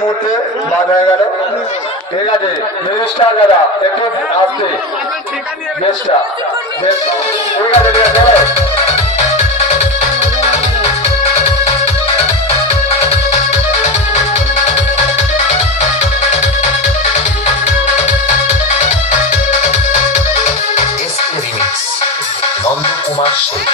মুহূর্তে বাদ হয়ে গেল। ঠিক আছে, জিনিসটা দাদা একটু আসতে বেশটা বেশ ঠিক আছে, ঠিক আছে। নন্দকুমার সেন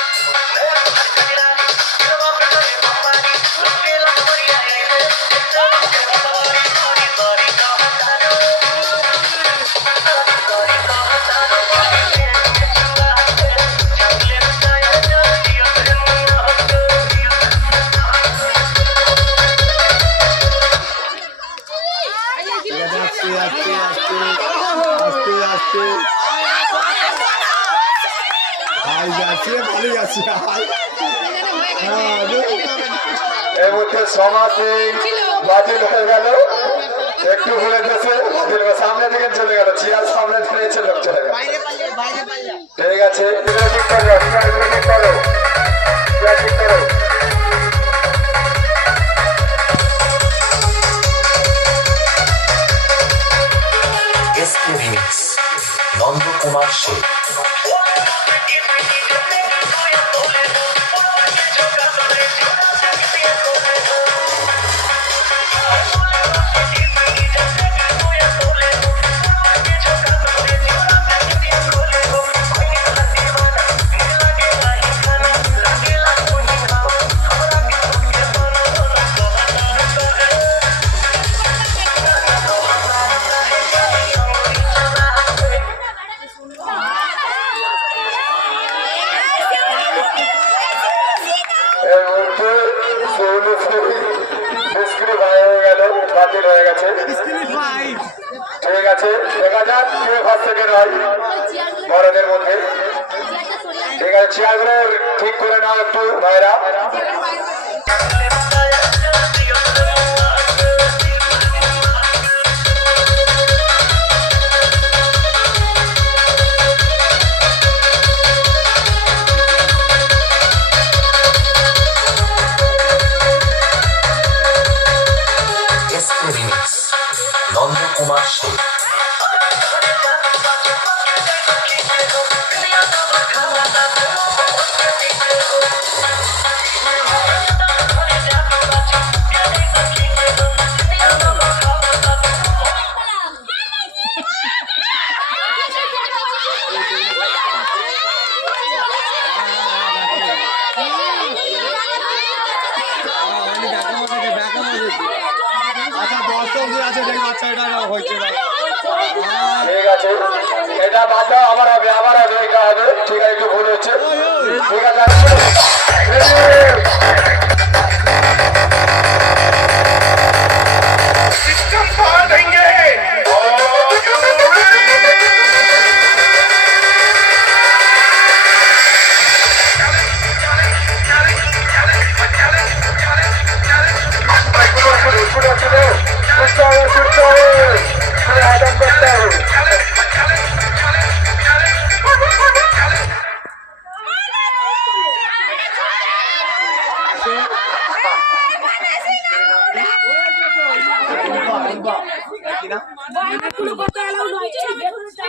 এই মুহূর্তে সমাজে বাতিল হয়ে গেল, একটু ভুলে গেছে সামনে থেকে চলে গেল, চেয়ার সামনে ফিরেছে, লোক চলে গেল। ঠিক আছে, ঠিক করো, ঠিক করো, ঠিক করো। নন্দকুমার সেন বাতিল হয়ে গেছে। ঠিক আছে, দেখা যাক কে ফার্স্ট সেকেন্ড হয় বড়দের মধ্যে। ঠিক আছে, চেয়ারগুলো ঠিক করে নাও একটু ভাইরা। নন্দকুমার সেন ঠিক আছে, এটা বাদ দাও, আবার হবে, আবার হবে, এটা হবে। ঠিক আছে, একটু ভুল হচ্ছে। ঠিক আছে,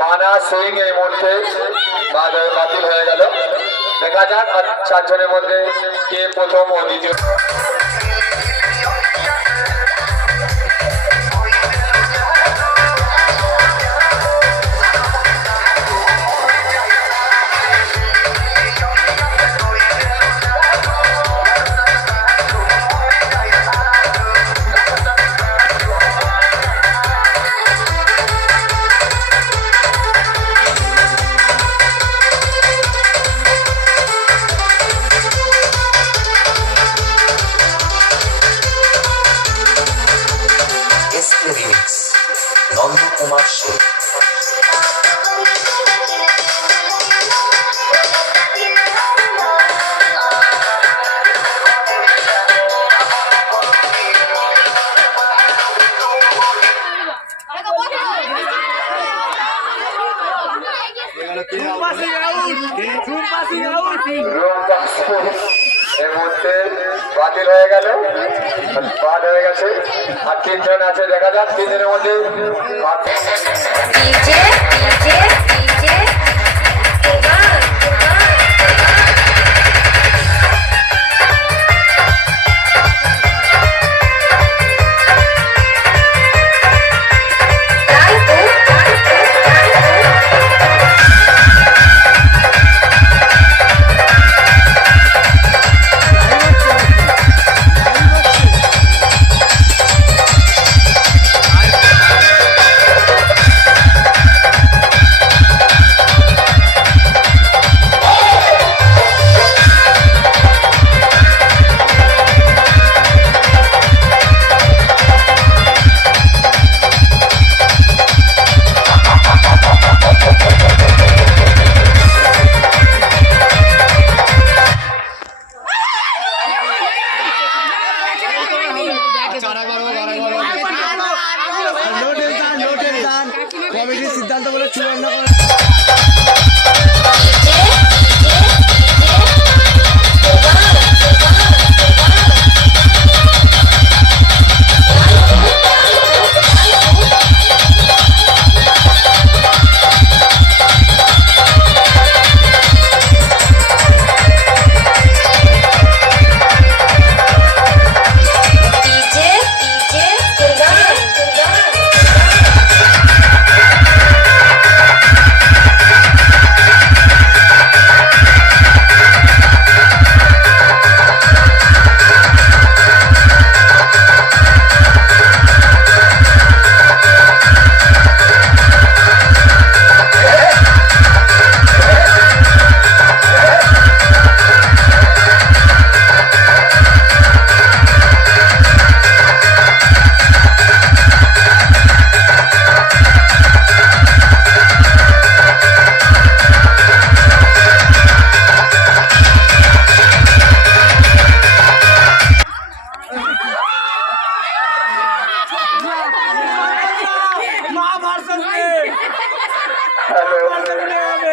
মানা সিং এই মুহূর্তে বাতিল হয়ে গেল। দেখা যাক আর চারজনের মধ্যে কে প্রথম ও দ্বিতীয়। এই মুহূর্তে বাতিল হয়ে গেল, বাদ হয়ে গেছে। আর তিনজন আছে, দেখা যাক তিনজনের মধ্যে DJ, DJ, DJ, Kurban, কমিটির সিদ্ধান্ত করে চূড়ান্ত করে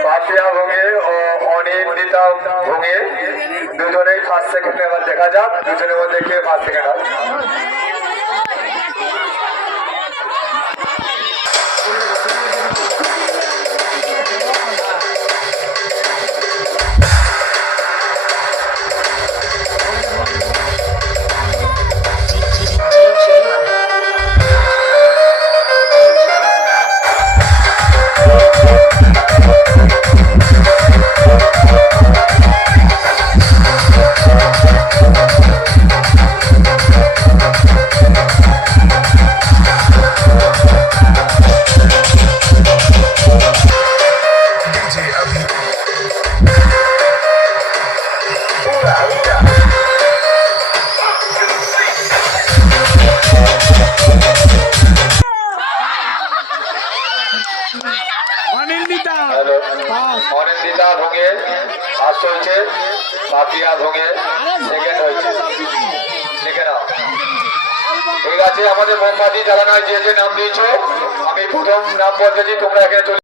পাপিয়া ভঙ্গে ও অনিন্দিতা ভঙ্গে দুজনেই ফার্স্ট সেকেন্ড। এবার দেখা যাক দুজনের মধ্যে কে ফার্স্ট সেকেন্ড হয়। অনিন্দিতা হ্যালো, অনিন্দিতা ভঙ্গে ফার্স্ট হয়েছে, পাপিয়া ভঙ্গে সেকেন্ড হয়েছে। দেখে নাও, ঠিক আছে। আমাদের মোমবাতি জ্বালানো হয়, যে যে নাম দিয়েছো আমি প্রথম নাম বলতেছি, তোমরা এখানে চলে